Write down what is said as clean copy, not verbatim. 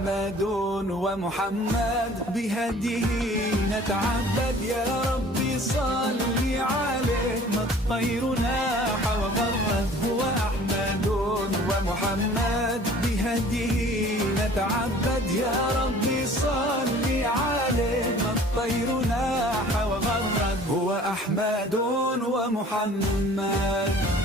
أحمد ومحمد بهديه نتعبد، يا ربي صل عليه ما الطير ناح وغرد. هو أحمد ومحمد بهديه نتعبد، يا ربي صل عليه ما الطير ناح وغرد. هو أحمد ومحمد.